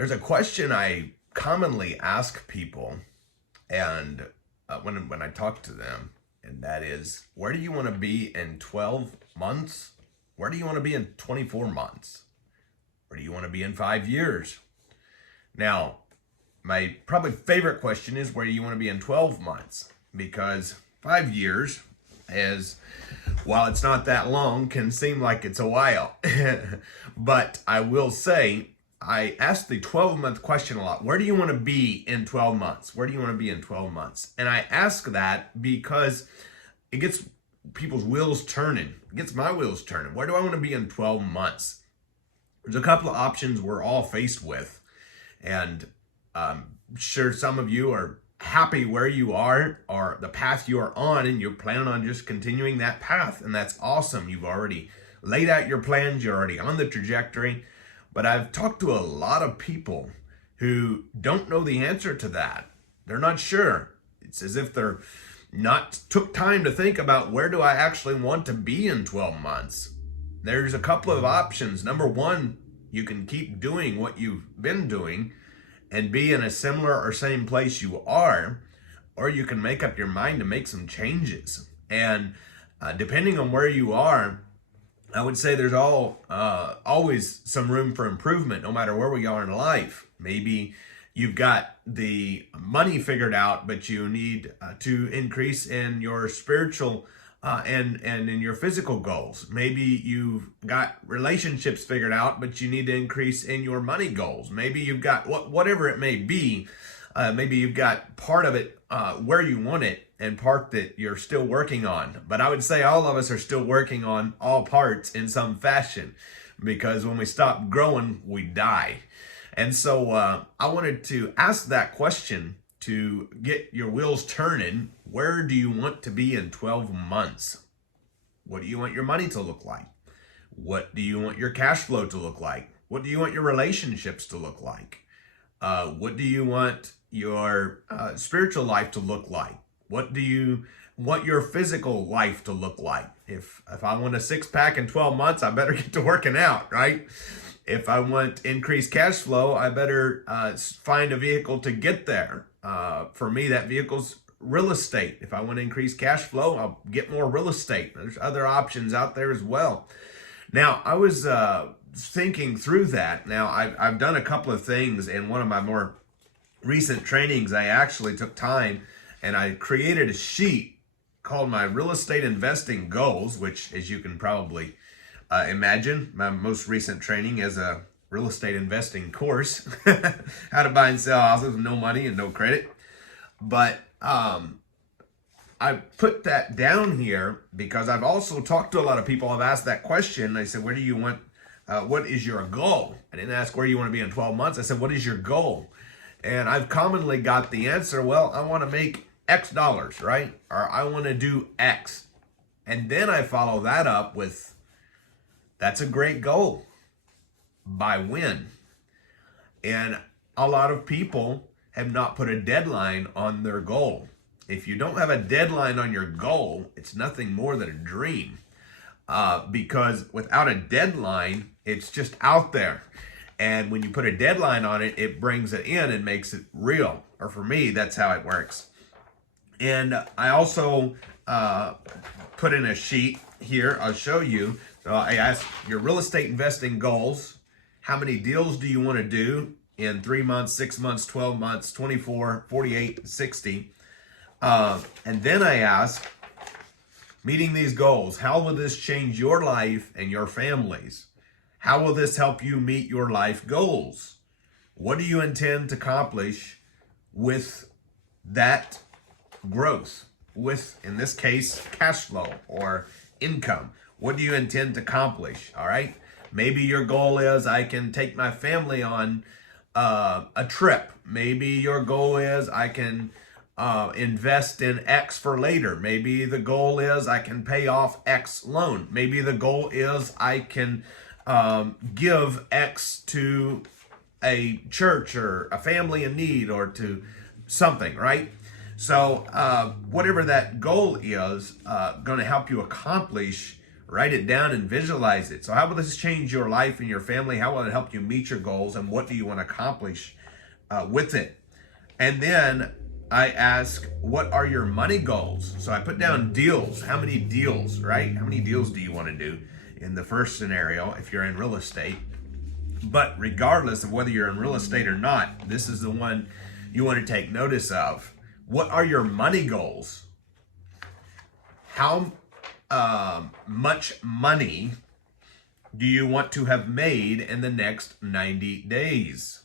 There's a question I commonly ask people, and when I talk to them, and that is, where do you want to be in 12 months? Where do you want to be in 24 months? Where do you want to be in 5 years? Now, my probably favorite question is, where do you want to be in 12 months? Because 5 years is, while it's not that long, can seem like it's a while. But I will say, I ask the 12-month question a lot. Where do you want to be in 12 months? Where do you want to be in 12 months? And I ask that because it gets people's wheels turning. It gets my wheels turning. Where do I want to be in 12 months? There's a couple of options we're all faced with. And I'm sure some of you are happy where you are or the path you are on, and you're planning on just continuing that path. And that's awesome. You've already laid out your plans. You're already on the trajectory. But I've talked to a lot of people who don't know the answer to that. They're not sure. It's as if they're not took time to think about, where do I actually want to be in 12 months? There's a couple of options. Number one, you can keep doing what you've been doing and be in a similar or same place you are, or you can make up your mind to make some changes. And depending on where you are, I would say there's always some room for improvement, no matter where we are in life. Maybe you've got the money figured out, but you need to increase in your spiritual and in your physical goals. Maybe you've got relationships figured out, but you need to increase in your money goals. Maybe you've got whatever it may be. Maybe you've got part of it where you want it and part that you're still working on. But I would say all of us are still working on all parts in some fashion, because when we stop growing, we die. And so I wanted to ask that question to get your wheels turning. Where do you want to be in 12 months? What do you want your money to look like? What do you want your cash flow to look like? What do you want your relationships to look like? What do you want your spiritual life to look like? What do you want your physical life to look like? If I want a six-pack in 12 months, I better get to working out, right? If I want increased cash flow, I better find a vehicle to get there. For me, that vehicle's real estate. If I want to increase cash flow, I'll get more real estate. There's other options out there as well. Now, I was thinking through that. Now, I've done a couple of things. In one of my more recent trainings, I actually took time and I created a sheet called my real estate investing goals, which, as you can probably imagine, my most recent training is a real estate investing course, how to buy and sell houses with no money and no credit. But I put that down here because I've also talked to a lot of people. I've asked that question. I said, where do you want, what is your goal? I didn't ask where you want to be in 12 months. I said, what is your goal? And I've commonly got the answer, well, I want to make X dollars, right? Or I want to do X. And then I follow that up with, that's a great goal. By when? And a lot of people have not put a deadline on their goal. If you don't have a deadline on your goal, it's nothing more than a dream. Because without a deadline, it's just out there. And when you put a deadline on it, it brings it in and makes it real. Or for me, that's how it works. And I also put in a sheet here. I'll show you. So I asked your real estate investing goals. How many deals do you want to do in 3 months, 6 months, 12 months, 24, 48, 60? And then I ask, meeting these goals, how will this change your life and your family's? How will this help you meet your life goals? What do you intend to accomplish with that growth? With, in this case, cash flow or income. What do you intend to accomplish? All right. Maybe your goal is, I can take my family on a trip. Maybe your goal is, I can invest in X for later. Maybe the goal is, I can pay off X loan. Maybe the goal is, I can give X to a church or a family in need or to something, right? So whatever that goal is going to help you accomplish Write it down and visualize it. So how will this change your life and your family? How will it help you meet your goals? And what do you want to accomplish with it? And then I ask, what are your money goals? So I put down deals. How many deals, right? How many deals do you want to do in the first scenario if you're in real estate? But regardless of whether you're in real estate or not, this is the one you want to take notice of. What are your money goals? How much money do you want to have made in the next 90 days?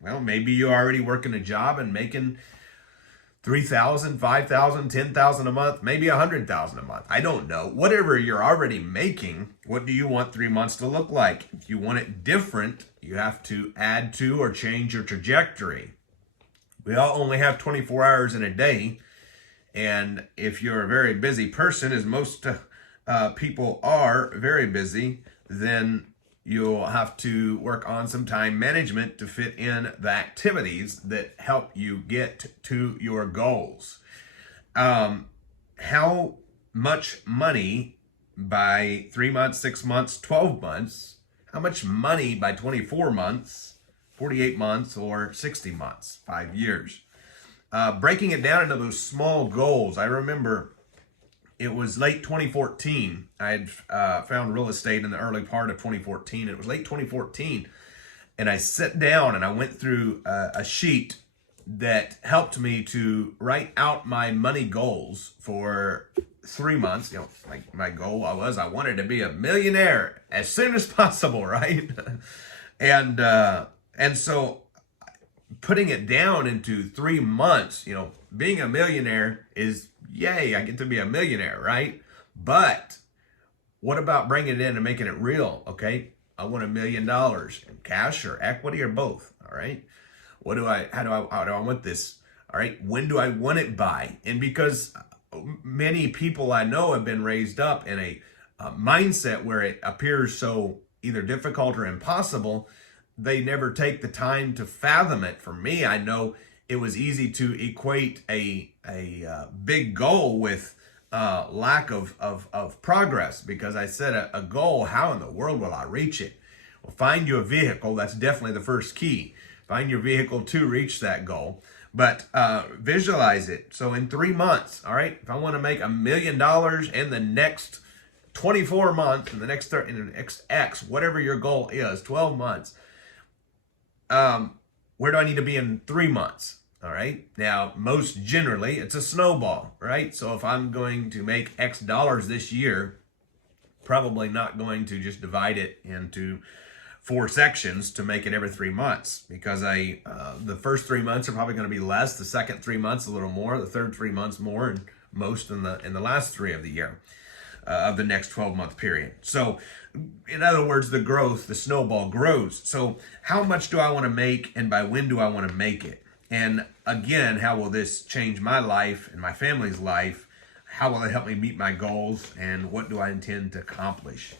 Well, maybe you're already working a job and making $3,000, $5,000, $10,000 a month, maybe $100,000 a month. I don't know. Whatever you're already making, what do you want 3 months to look like? If you want it different, you have to add to or change your trajectory. We all only have 24 hours in a day. And if you're a very busy person, as most people are very busy, then you'll have to work on some time management to fit in the activities that help you get to your goals. How much money by 3 months, 6 months, 12 months? How much money by 24 months, 48 months, or 60 months, 5 years? Breaking it down into those small goals. I remember it was late 2014. I had found real estate in the early part of 2014. It was late 2014. And I sat down and I went through a sheet that helped me to write out my money goals for 3 months. You know, like my goal I wanted to be a millionaire as soon as possible, right? and so putting it down into 3 months, you know, being a millionaire is, yay, I get to be a millionaire, right? But what about bringing it in and making it real? Okay, I want $1 million in cash or equity or both. All right, how do I want this? All right, when do I want it by? And because many people I know have been raised up in a mindset where it appears so either difficult or impossible, they never take the time to fathom it. For me, I know it was easy to equate a big goal with lack of progress, because I set a goal. How in the world will I reach it? Well, find you a vehicle. That's definitely the first key. Find your vehicle to reach that goal. But visualize it. So in 3 months, all right, if I want to make $1 million in the next 24 months, in the next X, whatever your goal is, 12 months, where do I need to be in 3 months? All right. Now, most generally, it's a snowball, right? So if I'm going to make X dollars this year, probably not going to just divide it into 4 sections to make it every 3 months, because the first 3 months are probably going to be less, the second 3 months a little more, the third 3 months more, and most in the last 3 of the year, of the next 12-month period. So in other words, the growth, the snowball grows. So how much do I want to make, and by when do I want to make it? And again, how will this change my life and my family's life? How will it help me meet my goals? And what do I intend to accomplish?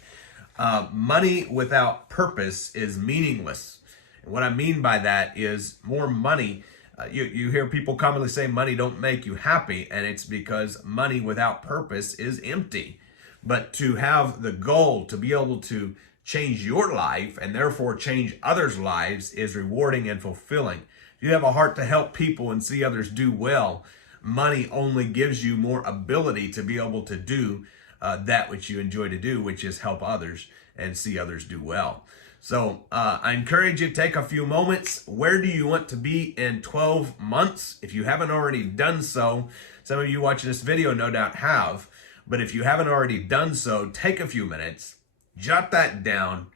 Money without purpose is meaningless. And what I mean by that is more money. You hear people commonly say money don't make you happy, and it's because money without purpose is empty. But to have the goal to be able to change your life and therefore change others' lives is rewarding and fulfilling. If you have a heart to help people and see others do well, money only gives you more ability to be able to do that which you enjoy to do, which is help others and see others do well. So I encourage you to take a few moments. Where do you want to be in 12 months? If you haven't already done so, some of you watching this video no doubt have, but if you haven't already done so, take a few minutes, jot that down,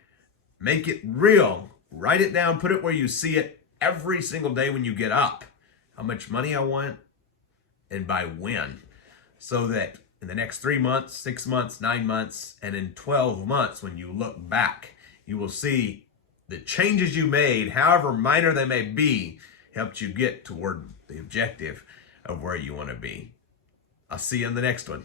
make it real, write it down, put it where you see it every single day when you get up. How much money I want and by when, so that in the next 3 months, 6 months, 9 months, and in 12 months, when you look back, you will see the changes you made, however minor they may be, helped you get toward the objective of where you want to be. I'll see you in the next one.